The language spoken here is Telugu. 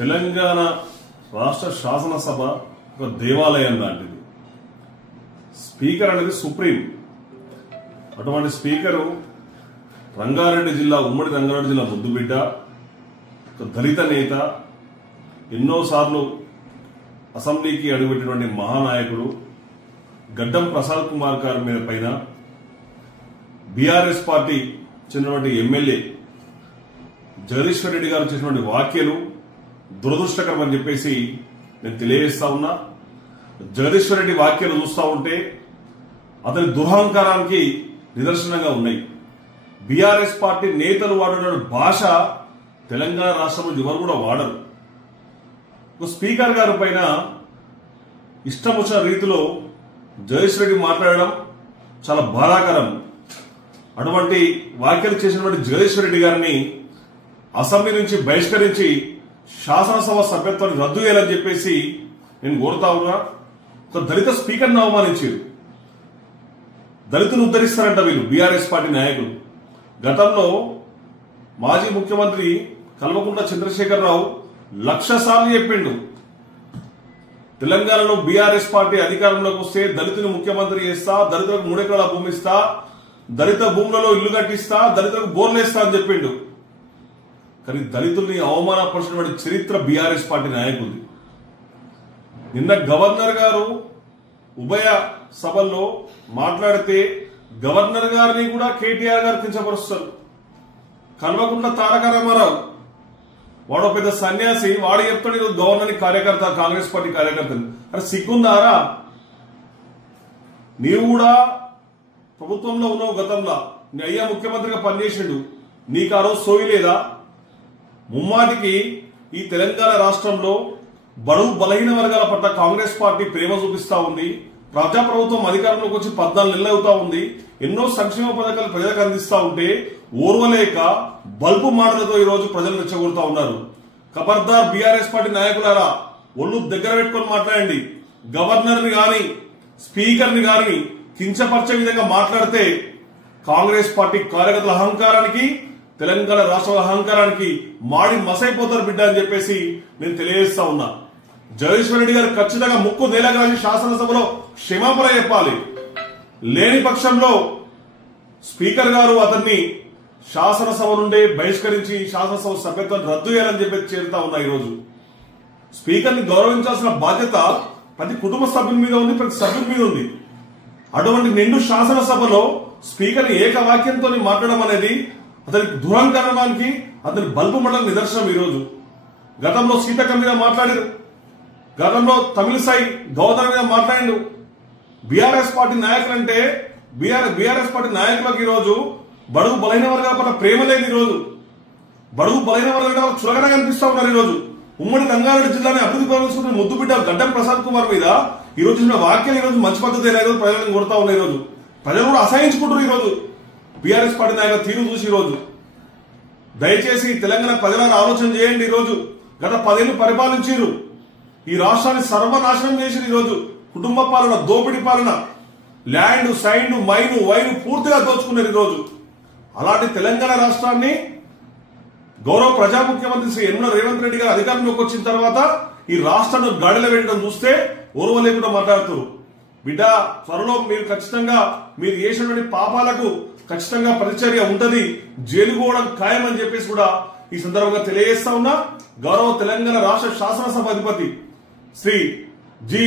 తెలంగాణ రాష్ట్ర శాసనసభ ఒక దేవాలయం లాంటిది. స్పీకర్ అనేది సుప్రీం. అటువంటి స్పీకరు రంగారెడ్డి జిల్లా, ఉమ్మడి రంగారెడ్డి జిల్లా ముద్దుబిడ్డ, ఒక దళిత నేత, ఎన్నోసార్లు అసెంబ్లీకి అడుగుపెట్టినటువంటి మహానాయకుడు గడ్డం ప్రసాద్ కుమార్ గారి మీద పైన బీఆర్ఎస్ పార్టీ చెందినటువంటి ఎమ్మెల్యే జగదీశ్వర్ రెడ్డి గారు చేసినటువంటి వ్యాఖ్యలు దురదృష్టకరం అని చెప్పేసి నేను తెలియజేస్తా ఉన్నా. జగదీశ్వర్ రెడ్డి వ్యాఖ్యలు చూస్తా ఉంటే అతని దురహంకారానికి నిదర్శనంగా ఉన్నాయి. బీఆర్ఎస్ పార్టీ నేతలు వాడిన భాష తెలంగాణ రాష్ట్రంలో ఎవరు కూడా వాడరు. స్పీకర్ గారి పైన ఇష్టం వచ్చిన రీతిలో జగదీశ్వర్ రెడ్డి మాట్లాడడం చాలా బాధాకరం. అటువంటి వ్యాఖ్యలు చేసినటువంటి జగదీశ్వర్ రెడ్డి గారిని అసెంబ్లీ నుంచి బహిష్కరించి శాసనసభ సభ్యత్వాన్ని రద్దు చేయాలని చెప్పేసి నేను కోరుతా ఉన్నా. ఒక దళిత స్పీకర్ని అవమానించారు. దళితులు ఉద్ధరిస్తారంట వీళ్ళు బీఆర్ఎస్ పార్టీ నాయకులు. గతంలో మాజీ ముఖ్యమంత్రి కల్వకుంట్ల చంద్రశేఖరరావు 1,00,000 సార్లు చెప్పిండు, తెలంగాణలో బీఆర్ఎస్ పార్టీ అధికారంలోకి వస్తే దళితుని ముఖ్యమంత్రి చేస్తా, దళితులకు 3 ఎకరాల భూమి ఇస్తా, దళిత భూములలో ఇల్లు కట్టిస్తా, దళితులకు బోర్లేస్తా అని చెప్పిండు. కానీ దళితుల్ని అవమానపరిచినటువంటి చరిత్ర బీఆర్ఎస్ పార్టీ నాయకులది. నిన్న గవర్నర్ గారు ఉభయ సభల్లో మాట్లాడితే గవర్నర్ గారిని కూడా కేటీఆర్ గారు కించపరుస్తారు. కల్వకుంట్ల తారక రామారావు వాడో పెద్ద సన్యాసి, వాడు చెప్తాడు ఈరోజు గవర్నర్ కార్యకర్త, కాంగ్రెస్ పార్టీ కార్యకర్తలు. అరే సిగ్గుందారా? నీవు కూడా ప్రభుత్వంలో ఉన్నావు. గతంలో నీ అయ్యా ముఖ్యమంత్రిగా పనిచేసిండు. నీకు ఆ రోజు సోయి లేదా? ముమ్మాటికి ఈ తెలంగాణ రాష్ట్రంలో బడుగు బలహీన వర్గాల పట్ల కాంగ్రెస్ పార్టీ ప్రేమ చూపిస్తా ఉంది. ప్రజాప్రభుత్వం అధికారంలోకి వచ్చి 14 నెలలు అవుతా ఉంది. ఎన్నో సంక్షేమ పథకాలు ప్రజలకు అందిస్తా ఉంటే ఓర్వలేక బల్బు మాటలతో ఈ రోజు ప్రజలు రెచ్చగొడతా ఉన్నారు. ఖబర్దార్ బీఆర్ఎస్ పార్టీ నాయకులారా, ఒళ్ళు దగ్గర పెట్టుకుని మాట్లాడండి. గవర్నర్ ని గాని స్పీకర్ ని గాని కించపరిచే విధంగా మాట్లాడితే కాంగ్రెస్ పార్టీ కార్యకర్తల అహంకారానికి, తెలంగాణ రాష్ట్ర అహంకారానికి మాడి మసైపోతారు బిడ్డ అని చెప్పేసి నేను తెలియజేస్తా ఉన్నా. జగదీశ్వర్ రెడ్డి గారు ఖచ్చితంగా ముక్కు నేలగాసి శాసనసభలో క్షమాపణ చెప్పాలి. లేని పక్షంలో స్పీకర్ గారు అతన్ని శాసనసభ నుండి బహిష్కరించి శాసనసభ సభ్యత్వాన్ని రద్దు చేయాలని చెప్పి చేరుతా ఉన్నా. ఈరోజు స్పీకర్ ని గౌరవించాల్సిన బాధ్యత ప్రతి కుటుంబ సభ్యుల మీద ఉంది, ప్రతి సభ్యుల మీద ఉంది. అటువంటి నిండు శాసనసభలో స్పీకర్ ఏకవాక్యంతో మాట్లాడడం అనేది అతని దురహంకారానికి, అతని బల్బు మండల నిదర్శనం. ఈరోజు గతంలో సీతక్క మీద మాట్లాడారు, గతంలో తమిళసాయి గౌదర్ మీద మాట్లాడిండు. బీఆర్ఎస్ పార్టీ నాయకులంటే బీఆర్ఎస్ పార్టీ నాయకులకు ఈరోజు బడుగు బలహీన వర్గాల పట్ల ప్రేమ లేదు. ఈరోజు బడుగు బలహీన వర్గాల చులకన కనిపిస్తా ఉన్నారు. ఈరోజు ఉమ్మడి రంగారెడ్డి జిల్లాని అభివృద్ధి పరుచుకున్న ముద్దుబిడ్డ గడ్డం ప్రసాద్ కుమార్ మీద ఈ రోజు వ్యాఖ్యలు ఈ రోజు మంచి పద్ధతి లేదు. ప్రజలను కొడతా ఉన్నాయి. ఈరోజు ప్రజలు కూడా అసహించుకుంటారు. ఈరోజు బీఆర్ఎస్ పార్టీ నాయకుల తీరు చూసి ఈరోజు దయచేసి తెలంగాణ ప్రజలను ఆలోచన చేయండి. ఈరోజు గత 10 ఏళ్లు పరిపాలించారు. ఈ రాష్ట్రాన్ని సర్వనాశనం చేసి ఈరోజు కుటుంబ పాలన, దోపిడీ పాలన, ల్యాండ్, సైండ్, మైను, వైను పూర్తిగా దోచుకున్నారు. ఈరోజు అలాంటి తెలంగాణ రాష్ట్రాన్ని గౌరవ ప్రజా ముఖ్యమంత్రి శ్రీ యనమల రేవంత్ రెడ్డి గారు అధికారంలోకి వచ్చిన తర్వాత ఈ రాష్ట్రాన్ని గాడిలో పెట్టడం చూస్తే ఓర్వలేకుండా మాట్లాడుతారు. బిడ్డ, త్వరలో మీరు ఖచ్చితంగా మీరు చేసినటువంటి పాపాలకు ఖచ్చితంగా ప్రతిచర్య ఉంటది, జైలు పోవడం ఖాయం అని చెప్పేసి కూడా ఈ సందర్భంగా తెలియజేస్తా ఉన్నా. గౌరవ తెలంగాణ రాష్ట్ర శాసనసభ అధిపతి శ్రీ జి